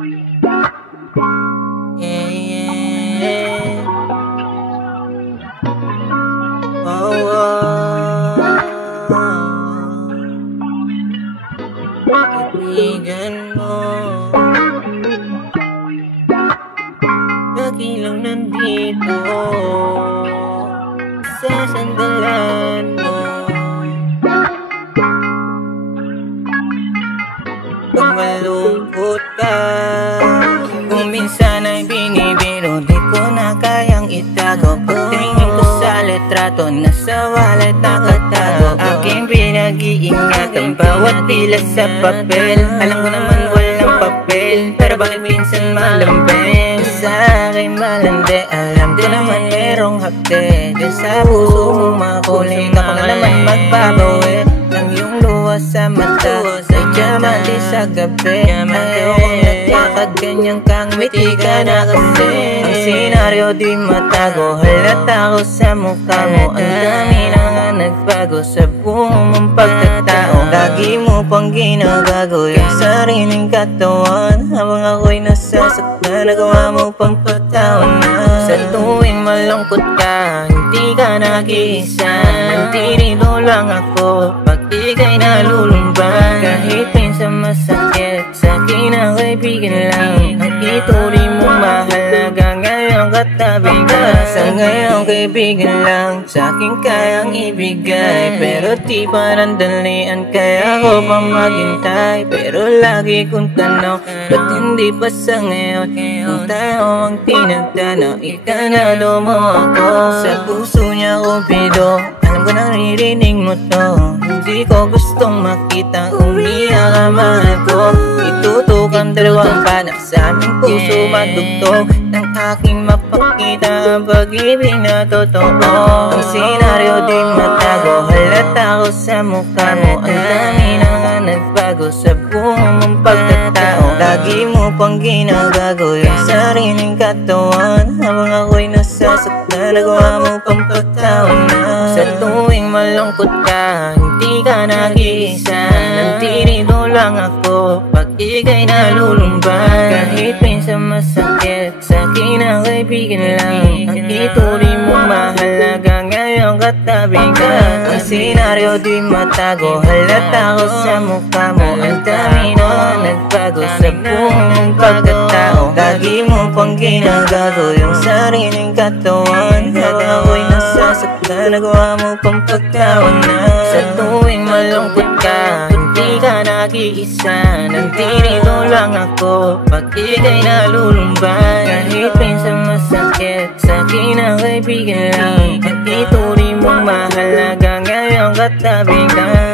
Yeah, yeah. Oh, kaibigan mo, lagi lang nandito sa sandalan mo. Pag malungkot ka, kung minsan ay binibiro, di ko na kayang itago. Pagtingin ko sa litrato, nasa wallet nakatago. Aking pinag-iingatan bawat pila sa papel. Alam ko naman walang papel, pero bakit minsan malambing? Sa akin malandi, alam ko naman merong hapte. Diyan sa puso mong makulit, ako na naman magbabawi ng iyong luha sa mata. Ay diamante sa gabi, ayokong nagkakaganyang kang ngiti ka na kasi. Ang senaryo di matago, halata ko sa mukha mo. Ang dami na nga nagbago sa buong mong pagkatao. Lagi mo pang ginagago yung sariling katawan. Habang ako'y nasasaktan, nagawa mo pang patawa na. Sa tuwing malungkot ka, hindi ka nag-iisa. Nandito lang ako pag ika'y nalulumban. Kahit minsan masakit, sa'kin ang kaibigan lang ang ituloy mo mahalaga. Ngayon katabi ka, sa ngayon kaibigan lang sa'kin kayang ibigay. Pero di parang dalian, kaya ako pa maghintay. Pero lagi kong tanong, ba't hindi pa sa ngayon? Kung tayo ang tinagdana, ikanalo mo ako. Sa puso niya kupido, alam ko naririnig mo to. Hindi ko gustong makita umiyak ang mahal ko. Itutok ang dalawang panak sa aming puso magdugtog, nang aking mapakita ang pag-ibig na totoo. Ang senaryo di matago, halata ko sa mukha mo. Ang dami na nga nagbago sa buong mong pagkatao. Lagi mo pang ginagago yung sariling katawan. Habang ako'y nasasaktan, nagawa mo pang pagtawa na. Sa tuwing malungkot ka, hindi ka nag-iisa. Nandito lang ako pag ika'y nalulumban. Kahit minsan masakit, sa'kin ang kaibigan lang ang ituloy mo mahalaga. Ngayon katabi ka, ang senaryo di matago, halata ko sa mukha mo. Ang dami na nagbago sa buong pagkatao. Lagi mo pang ginagago yung sariling katawan. Habang ako'y nasasaktan, nagawa mo pang pagtawa na. Sa tuwing malungkot ka, hindi ka nag-iisa. Nandito lang ako pag ika'y nalulumban. Kahit minsan masakit, sa'kin ang kaibigan lang ang ituloy mong mahalaga. Ngayon katabi ka.